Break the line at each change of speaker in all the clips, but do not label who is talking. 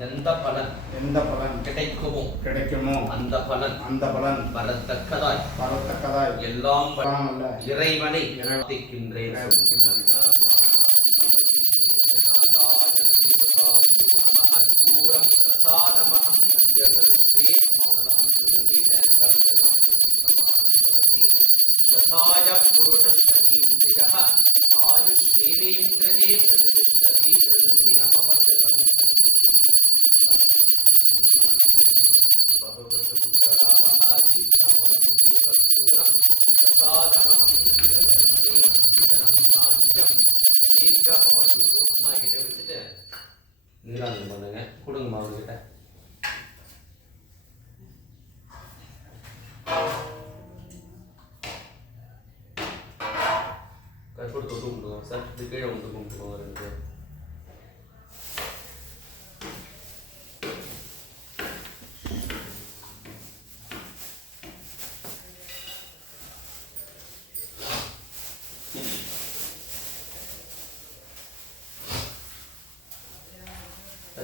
எந்த பலன்?
எந்த பலன்?
கிடைக்குமோ?
கிடைக்குமோ?
அந்த பலன்
அந்த பலன்.
வரத்தக்கதாய்.
வரத்தக்கதாய்.
எல்லாம் இறைவனை
இறைவனை
일하는 거네. 호랑 마을이래.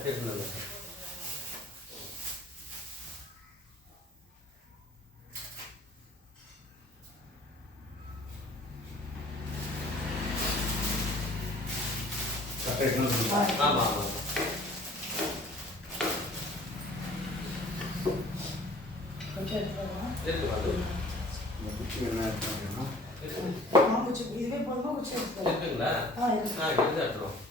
கட்டிருந்தாங்க சார் ஆமா ஆமா இருக்கு வந்து
என்ன
இருக்குங்களா? ஆ இருக்கு.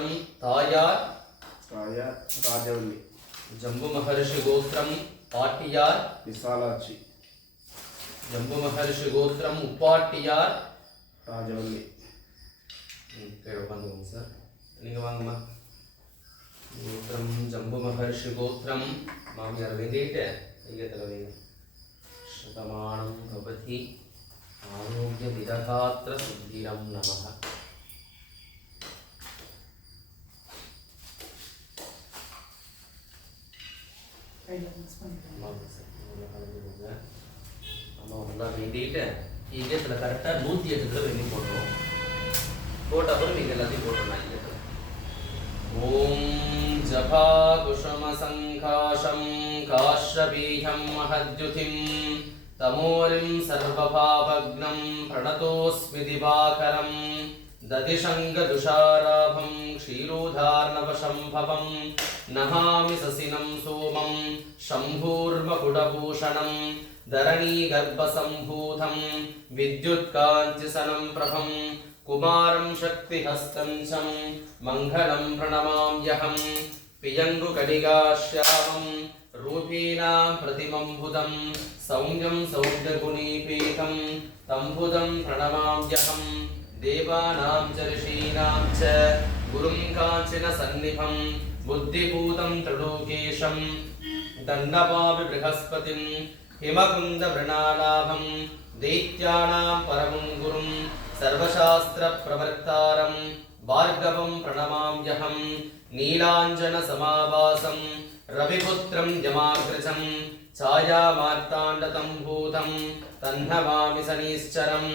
ಗೋತ್ರಂ ತಾಯಾರ್ ತಾಯಾರ್ ರಾಜವಲ್ಲಿ ಜಂಬು ಮಹರ್ಷಿ ಗೋತ್ರಂ
ಪಾಟಿಯಾರ್ ವಿಶಾಲಾಕ್ಷಿ
ಜಂಬು ಮಹರ್ಷಿ
ಗೋತ್ರಂ
ಉಪಾಟಿಯಾರ್
ರಾಜವಲ್ಲಿ
ಕೇಳಬಂದು ಸರ್ ನಿಮಗೆ ವಾಂಗಮ್ಮ ಗೋತ್ರಂ ಜಂಬು ಮಹರ್ಷಿ
ಗೋತ್ರಂ ಮಾಮ್ಯಾರ
ವೆಂಗೇಟೆ ಹೀಗೆ
ತಗವೇ
ಶತಮಾನಂ ಭವತಿ
ಆರೋಗ್ಯ
ವಿದಧಾತ್ರ ಸುದ್ಧಿರಂ ನಮಃ ஆமாம் நாங்கள் இந்த கிட்ட எங்கள் இடத்துல கரெக்டாக நூற்றி எட்டு தடவை எண்ணி போடுறோம் போட்ட அப்புறம் நீங்கள் எல்லாத்தையும் போட்டுடலாம் இந்த இடத்துல ஓம் ஜபா குஷம சங்காஷம் காஷபீகம் மகத்யுதிம் தமோரிம் சர்வபாபக்னம் பிரணதோஸ்மி திவாகரம் दतिशङ्गदुषाराभं क्षीरोधार्णवशम्भवं नमामि ससिनं सोमं शम्भूर्मकुडभूषणं धरणीगर्भसम्भूतं विद्युत्काञ्चिसनं प्रभं कुमारं शक्तिहस्तं च मङ्गलं प्रणमाम्यहं पियङ्गुकडिगाश्यामं रूपीणां प्रतिमम्बुदं सौम्यं सौम्यगुणीपीतं तम्बुदं प्रणमाम्यहं देवानां च ऋषीणां च गुरुं काञ्चनसन्निभं बुद्धिभूतं त्रिलोकेशं दण्डपापि बृहस्पतिं हिमकुन्दवृणालाभं दैत्यानां परमं गुरुं सर्वशास्त्रप्रवर्तारं भार्गवं प्रणमाम्यहं नीलाञ्जनसमाभासं रविपुत्रं यमाग्रजं छायामार्ताण्डतम्भूतम् तह्नवामि सनीश्चरम्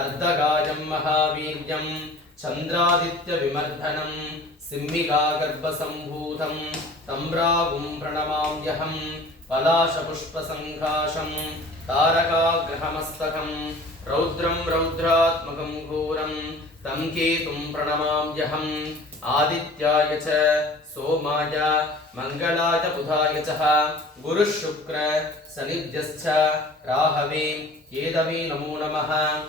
अर्धगाजम् महावीर्यम् चन्द्रादित्यविमर्दनम् सिंहिकागर्भसम्भूतम् तम्रावुम् प्रणमाम्यहम् पलाशपुष्पसङ्घाषम् तारकाग्रहमस्तकम् रौद्रम् रौद्रात्मकम् घोरम् तम् केतुम् प्रणमाम्यहम् आदित्याय च सोमाय मङ्गलाय बुधाय च। गुरुः शुक्र राहवे केदवे नमो नमः।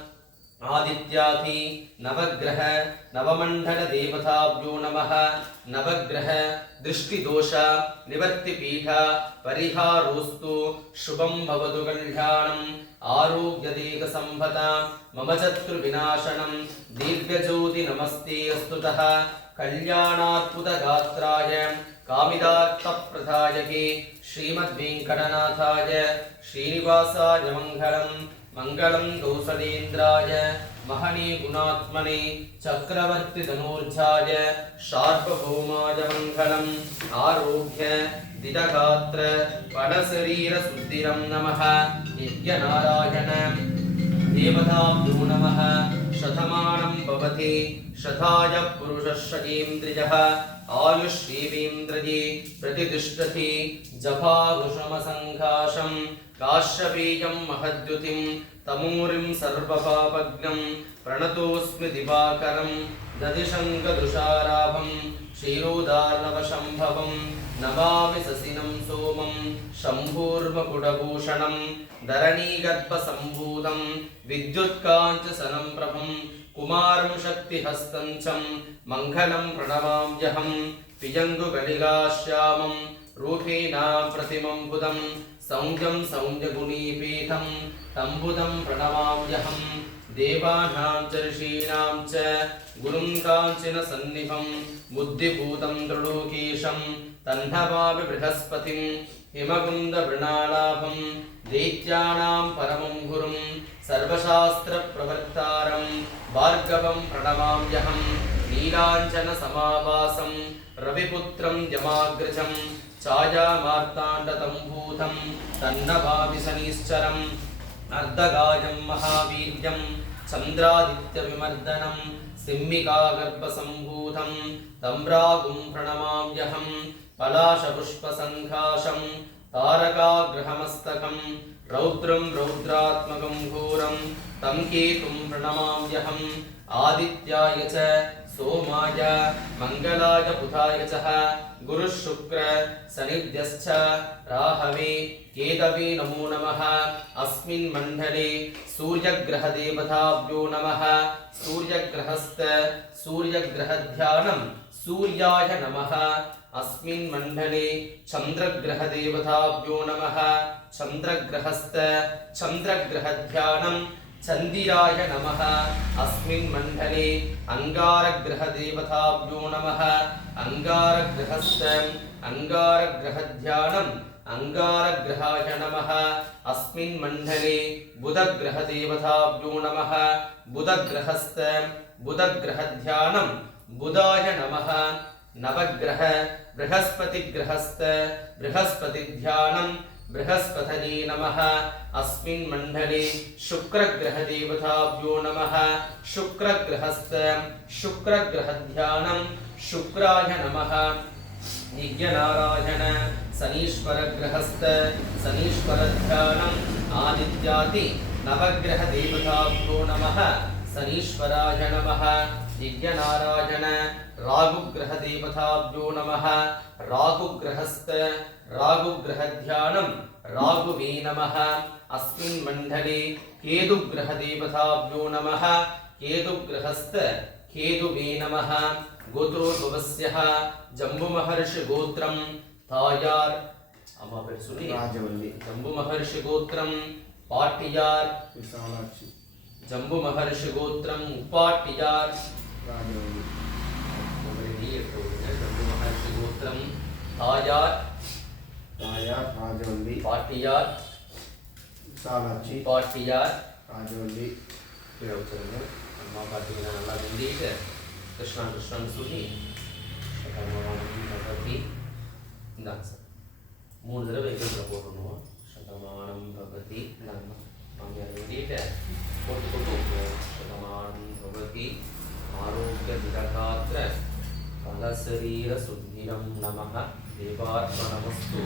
आदित्यादि, नवग्रह नवमण्डलदेवताभ्यो नमः। नवग्रह, दृष्टिदोष, निवर्तिपीठ, परिहारोस्तु, शुभं भवतु कल्याणम्। आरोग्यदेकसम्पदा मम शत्रुविनाशनं दीर्घज्योति नमस्ते अस्तुतः कल्याणात्पुतगात्राय कामिदार्थप्रदायके श्रीमद्वेङ्कटनाथाय श्रीनिवासाय मङ्गलम् मङ्गलं कौसलेन्द्राय महने गुणात्मने चक्रवर्तिधनूर्जाय सार्वभौमाय मङ्गलम् आरोग्य दिदगात्र पडशरीरशुद्धिरं नमः यज्ञनारायण देवताभ्यो नमः शतमानं भवति शताय पुरुषः शतीन्द्रियः आयुष्येवेन्द्रिये प्रतितिष्ठति जपाकुसुमसङ्काशं काश्यपेयं महद्युतिं तमूरिं सर्वपापग्नं प्रणतोऽस्मि दिवाकरं दधिशङ्कदुषाराभं क्षीरोदार्णवशम्भवं नमामि ससिनं सोमं शम्भूर्मकुटभूषणं धरणीगर्भसम्भूतं विद्युत्काञ्चसनं प्रभं कुमारं शक्तिहस्तं चं मङ्गलं प्रणमाम्यहं पियङ्गुगलिकाश्यामं रूपेणा प्रतिमं बुधं सौन्द्यं सौन्द्यगुणीपीठं तं बुधं प्रणमाम्यहं देवानां च ऋषीणां च गुरुं काञ्चनसन्निभं बुद्धिभूतं त्रिलोकेशं तह्नवामि बृहस्पतिं हिमकुन्दवृणालाभं दैत्यानां परमं गुरुं सर्वशास्त्रप्रवर्तारं भार्गवं प्रणमाम्यहं नीलाञ्जनसमावासं रविपुत्रं यमाग्रजं छायामार्ताण्डतम्भूतं अर्धगायं महावीर्यं चन्द्रादित्यविमर्दनं सिंहिकागर्भसम्भूतं तं रागुं प्रणमाम्यहं पलाशपुष्पसङ्घाशं तारकाग्रहमस्तकं रौद्रं रौद्रात्मकं घोरं तं केतुं प्रणमाम्यहम् आदित्याय च सोमाय मङ्गलाय बुधाय च राहवे केतवे नमो नमः। अस्मिन् मण्डले सूर्यग्रहदेवताभ्यो नमः। सूर्यग्रहस्थ सूर्यग्रहध्यानं सूर्याय नमः। अस्मिन् मण्डले चन्द्रग्रहदेवताभ्यो नमः। चन्द्रग्रहस्थ चन्द्रग्रहध्यानं चन्दिराय नमः। अस्मिन् मण्डले अङ्गारग्रहदेवताभ्यो नमः। अङ्गारग्रहस्थ अङ्गारग्रहध्यानम् अङ्गारग्रहाय नमः। अस्मिन् मण्डले बुधग्रहदेवताभ्यो नमः। बुधग्रहस्थ बुधग्रहध्यानं बुधाय नमः। नवग्रह बृहस्पतिग्रहस्थ बृहस्पतिध्यानं बृहस्पतये नमः अस्मिन् मण्डले शुक्रग्रहदेवताभ्यो नमः शुक्रग्रहस्थ शुक्रग्रहध्यानं शुक्राय नमः यज्ञनारायण शनीश्वरग्रहस्थ शनीश्वरध्यानम् आदित्यादि नवग्रहदेवताभ्यो नमः शनीश्वराय नमः यज्ञनारायण राहुग्रहदेवताभ्यो नमः राहुग्रहस्थ राहुग्रहध्यानम् राघुवे नमः। अस्मिन् मण्डले केतुग्रहदेवताभ्यो नमः। केतुग्रहस्त केतुवे नमः। गोत्रो भवस्यः। जम्बुमहर्षिगोत्रम्। तायार् राजवल्ली जम्बु महर्षि
गोत्रम
पाटियार जम्बुमहर्षिगोत्रम्।
जम्बु
महर्षि गोत्रम
उपाट्टियार्
राजवल्ली। ये तो है जम्बु महर्षि गोत्रम तायार।
தாயார் ராஜவல்லி
பாட்டியார்
சாலாட்சி
பாட்டியார்
ராஜவல்லி
கீழே வச்சுருங்க அம்மா பார்த்தீங்கன்னா நல்லா வெந்திட்டு கிருஷ்ணா கிருஷ்ணான்னு சொல்லி பகவதி இந்தாங்க சார் மூணு தடவை எங்கள் போட்டுருணும் சதமானம் பகவதி இந்தாங்க மாமியார் வெந்திட்டு போட்டு போட்டு சதமானம் பகவதி ஆரோக்கிய திடகாத்திர பல சரீர சுத்திரம் நமக தேவார்ப்பணமஸ்து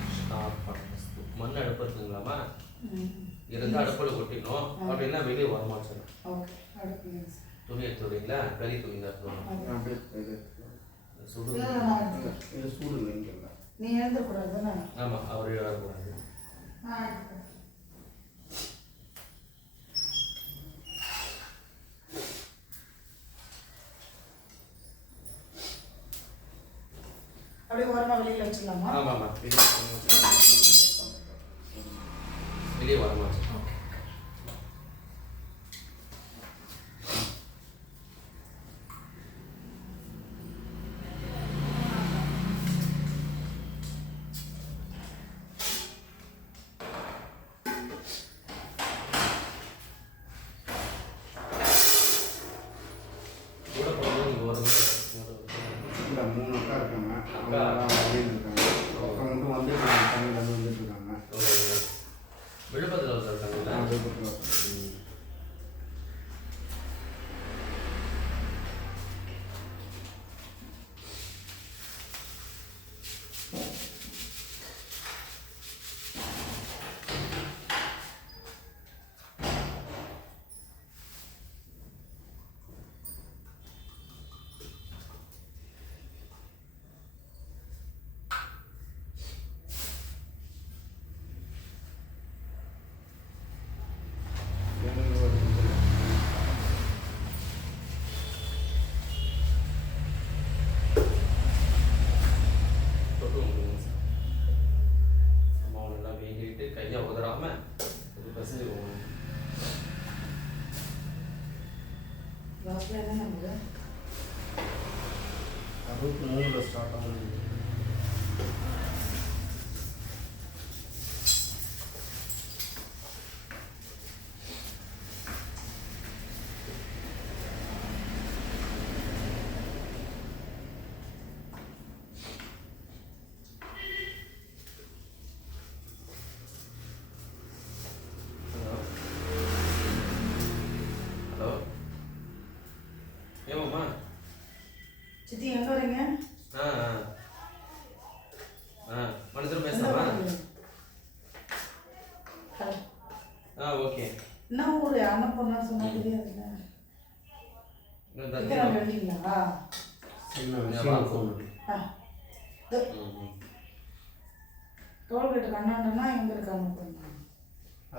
கிருஷ்ணார்ப்பணமஸ்து மண் அடுப்பு இருக்குங்களாம்மா இருந்தா அடுப்புல கொட்டிடணும் அப்படின்னா வெளியே
அடுப்புங்க சார்.
துணி எடுத்து விடுறீங்களா கறி துணி தான். சுடு
நீ எழுதக்கூடாது தானே
ஆமா அவர் வரக்கூடாது
அப்படியே ஓரமா வெளியில வச்சிடலாமா
ஆமா ஆமா
இது
வெளியே வரமாட்டேன்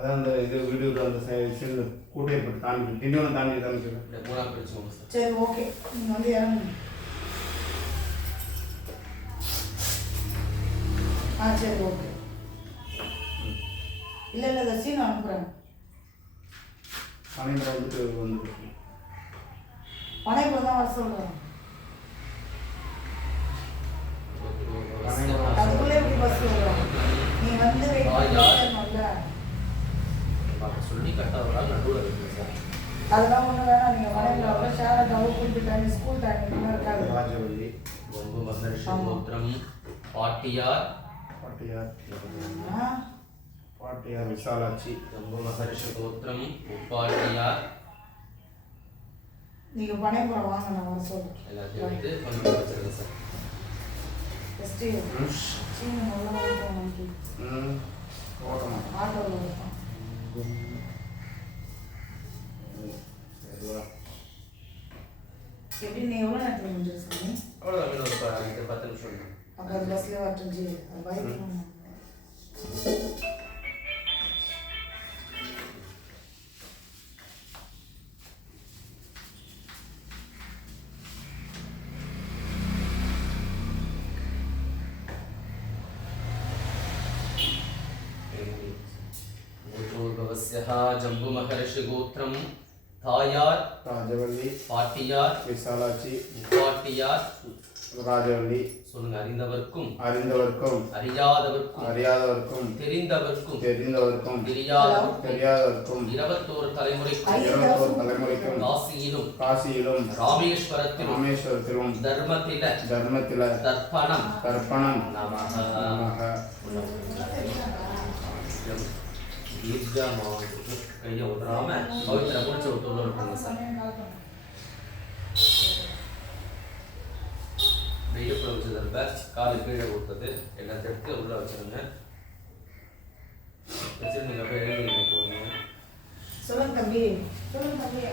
அதான் அந்த இது வீடியோவில் அந்த சின்ன கூட்டையப்பட்டு தாண்டி திண்டிவனம் தாண்டி காமிக்கிறேன்
சார்.
ஓகே. வந்து இறங்குங்க. ஆ சரி ஓகே. இல்லை இல்லை இந்த சீன் அனுப்புகிறேன்
பனைமரம் வந்துட்டு வந்துட்டு
பனைக்குள்ள தான் வர சொல்கிறேன் அதுக்குள்ளே எப்படி பஸ் வருவோம் நீ வந்து வெயிட்
ஆள் நடுவில் இருக்குங்க சார்.
அதெல்லாம் ஒன்றும் வேணாம். நீங்கள் மனைவியில் அவ்வளோ ஷேர் டவு கூட்டு டைம் ஸ்கூல் டைமிங்லாம் இருக்காது.
ராஜவல்லி
ரொம்ப மகர்ஷிமூத்திரம் பாட்டியார்.
பாட்டியார்.
ஆ?
பாட்டியார் விசாலாட்சி.
ரொம்ப மகர்ஷிமூத்திரம் உப்பாட்டியார்
நீங்கள் பனைப்புறம் வாங்க நான் வர சொல்கிறேன்
எல்லாத்தையும் வந்து கொண்டு வச்சிருக்கேன் சார்.
ஃபஸ்ட்டு
ம்.
சீனி நல்லா வாங்கிட்டு
ம். ஓட்டமா.
ஆட்டோவில் இருப்பான்
சரிவா
எப்படி நீ எவ்வளோ நேரத்தில் முடிஞ்சது சாமி
அவ்வளோதான் இன்னும் ஒரு ப- இது பத்து நிமிஷம் தான்.
அப்போ அது பஸ்லேயே வரட்டுஞ்சு அது பயப்படணும்
गोत्रोद्भवस्यः जम्बुमहर्षिगोत्रं தாயார்
ராஜவல்லி
பாட்டியார்
விசாலாட்சி
உப்பாட்டியார்
ராஜவல்லி
சொல்லுங்க அறிந்தவர்க்கும்
அறிந்தவர்க்கும்
அறியாதவர்க்கும்
அறியாதவர்க்கும்
தெரிந்தவர்க்கும்
தெரிந்தவர்க்கும்
தெரியாதவர்க்கும்
தெரியாதவர்க்கும்
இருபத்தோரு தலைமுறைக்கும்
இருபத்தோரு தலைமுறைக்கும்
காசியிலும்
காசியிலும்
ராமேஸ்வரத்திலும்
ராமேஸ்வரத்திலும்
தர்மத்தில
தர்மத்தில
தர்ப்பணம்
தர்ப்பணம்
நமக
நமக
தீர்க்கமாக கையை விட்றாம பவித்திர முடிச்சு விட்டு உள்ள விட்டுருங்க சார் வெயிலுக்குள்ள வச்சதில்ல காலு கீழே கொடுத்தது எல்லாத்தையும் எடுத்து உள்ள வச்சிருங்க வச்சுட்டு நீங்கள் போய் எழுந்திரிங்க போங்க
சொல்லுங்க தம்பி சொல்லுங்க தம்பி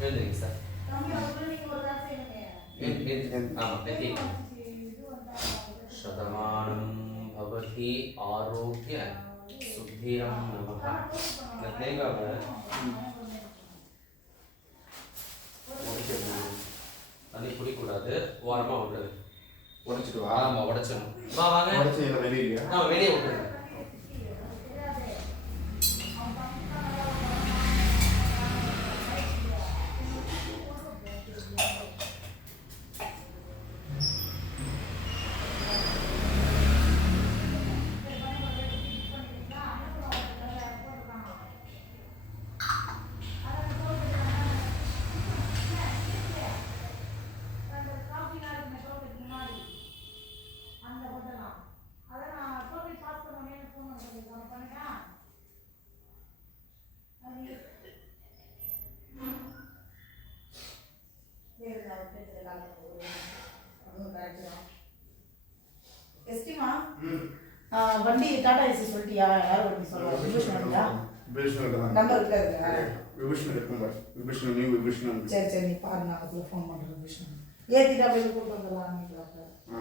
எழுந்திரிங்க சார்
தம்பி அதுக்குள்ள நீங்க ஒரு வேலை செய்யுங்க
எழு- எழு- ஆமா நெத்தி शतमानं भवति आरोग्य சுத்தீரம் இந்த தேங்காவை உடைச்சிடணும் தண்ணி குடிக்கூடாது ஓரமாக விட்டுறது
உடைச்சிட்டு
ஆமாம் உடைச்சிடணும் வா வாங்க வெளியே வெளியே விட்டுருங்க
ஆர்ஐசி சொல்லிட்டியா யார் ஒருத்தி சொல்லுவா விபூஷன் வந்தியா
விபீஷன்
நம்பர் இருக்காதுங்க
விபீஷன் இருக்கும் பாரு. நியூ விபீஷன்
சரி சரி நீ பாரு நான் ஃபோன் பண்ணுறேன் விபூஷன் ஏற்றிட்டா போய் கூப்பிட்டு வந்துடலாம்
ஆ.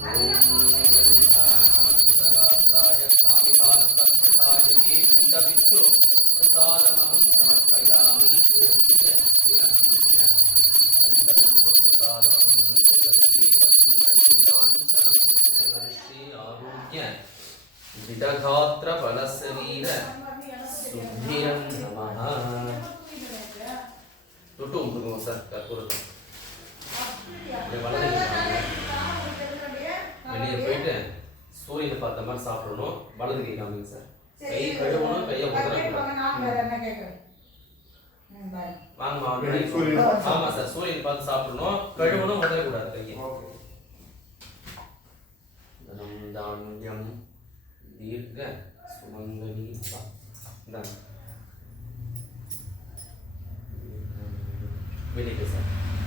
Oh. கழுவணும் உதறக்கூடாது கையை தனம் தானியம் தீர்க்க சுமங்கலி. இந்தாங்க. வெளியே சரி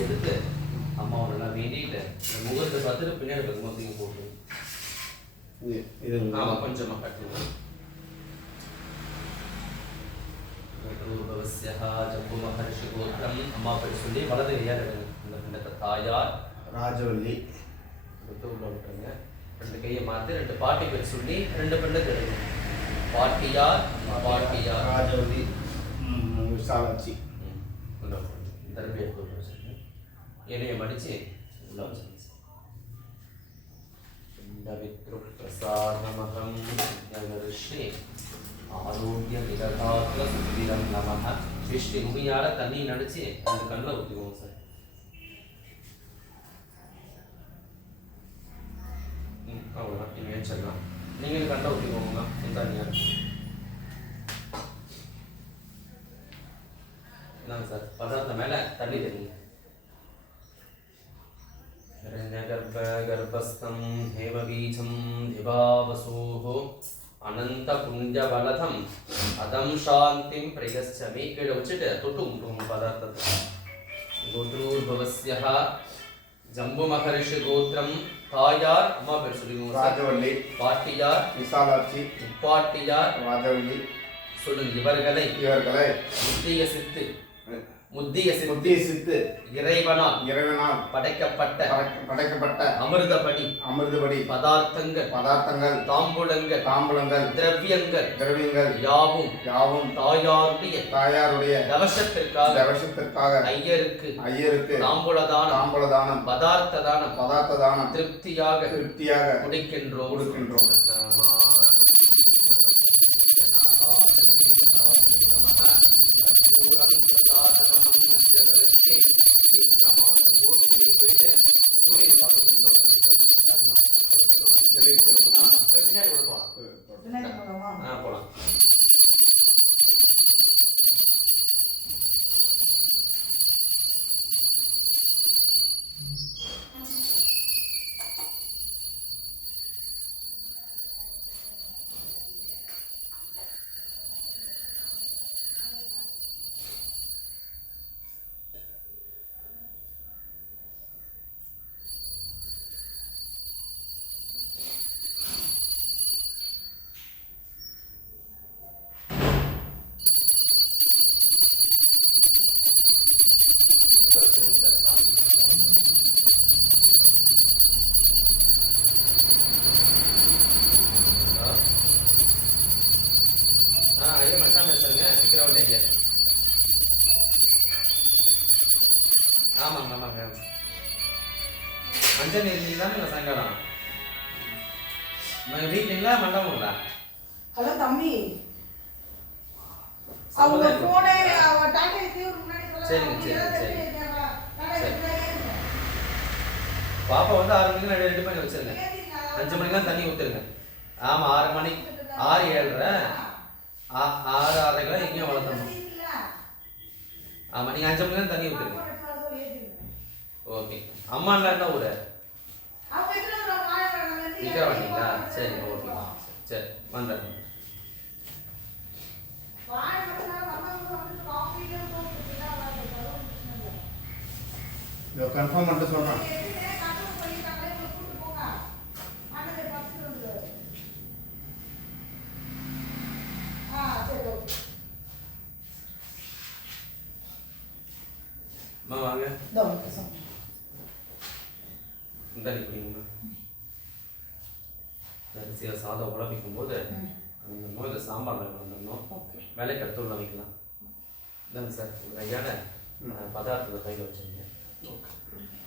அரிசி எடுத்து அம்மாவை நல்லா வேண்டிட்டு முகத்தை பார்த்துட்டு பின்னாடி பக்கமாக தூக்கி போட்டு.
இது இது
ஆமா கொஞ்சமா கட்டுங்க பூர்வவஸ்யா ஜம்பு மகர்ஷி கோத்திரம். அம்மா பேர் சொல்லி வலது பிண்டத்தை தாயார்.
ராஜவல்லி.
விட்டுருங்க. ரெண்டு கையை மாற்றி ரெண்டு பாட்டி பேர் சொல்லி ரெண்டு பிண்டத்தை எடுங்க பாட்டியார் பாட்டியார்
ராஜவல்லி விசாலாட்சி
ம், உள்ள விட்டுருங்க. திரும்பி எடுத்து விட்டுருங்க சார் இலையை மடித்து உள்ள வச்சுருங்க பிண்டவித்ருப்பிரசாதமகம் யகர்ஷி ஆரோக்கிய நமக சிருஷ்டி நுனியால தண்ணி நடிச்சு அந்த கண்ணில் ஊற்றிக்குவோம் சார். அவ்வளோதான் நீங்கள் வச்சிடலாம் நீங்கள் கண்ணில் ஊற்றிக்கோங்க தண்ணியாக துஞ்சபலதம் அதம் சாந்திம் பிரயச்சமி கீழே வச்சுட்டு தொட்டும் டூம் பதார்த்தத்தை கோத்ரூர்பவஸ்ய ஜம்பு மகரிஷி கோத்திரம் தாயார் அம்மா பேர் சொல்லுங்க
ராஜவள்ளி
பாட்டியார்
விசாலாட்சி
உப்பாட்டியார்
ராஜவள்ளி
சொல்லுங்க இவர்களை
இவர்களை
நித்திய சித்து முத்திய
முத்திய சித்து
இறைவனால்
இறைவனால்
படைக்கப்பட்ட
படைக்க- படைக்கப்பட்ட
அமிர்தபடி
அமிர்தபடி
பதார்த்தங்கள்
பதார்த்தங்கள்
தாம்பூலங்கள்
தாம்பூலங்கள்
திரவியங்கள்
திரவியங்கள்
யாவும்
யாவும்
தாயாருடைய
தாயாருடைய
கவசத்திற்காக
தவசத்திற்காக
ஐயருக்கு
ஐயருக்கு
தாம்பூலதானம்
தாம்பூல தானம்
பதார்த்த தானம்
பதார்த்த தானம்
திருப்தியாக
திருப்தியாக
கொடுக்கின்றோம்
கொடுக்கின்றோம்.
போகலாம்
பின்னாடி போகலாமா
ஆ போகலாம் தானே சாயங்காலம்? நம்ம வீட்டுங்களா மண்டபங்களா
ஹலோ தம்பி. அவங்க போனே அவ டாடா
சரிங்க, சரிங்க, சரிங்க. சரி. பாப்பா வந்து ஆறு மணிக்கு ரெடி பண்ணி வச்சிருங்க. அஞ்சு மணிக்கெல்லாம் தண்ணி ஊற்றுருங்க ஆமாம் ஆறு மணி ஆறு ஏழரை. ஆறு ஆறரைக்கெல்லாம் எங்கேயும் வளர்த்தணும் ஆமாம் நீங்கள் அஞ்சு மணிக்கு தண்ணி ஊற்றுருங்க ஓகே. அம்மாலாம் என்ன ஊர் விற்கிற வண்டிங்களா சரி ஓகே சரி வந்துடுறேன்.
கன்ஃபார்ம் பண்ணிட்டு சொல்கிறேன்
வாங்க. இந்த குடிங்கம்மா அரிசியில் சாதம் உழப்பிக்கும் போது அந்த நோயில் சாம்பார் வந்துடணும்
ஓகே
வேலைக்கு அடுத்து உள்ள வைக்கலாம் இல்லைங்க சார் ஒரு கையால் பதார்த்தத்தை கையில் வச்சுருங்க இந்தாங்கம்மா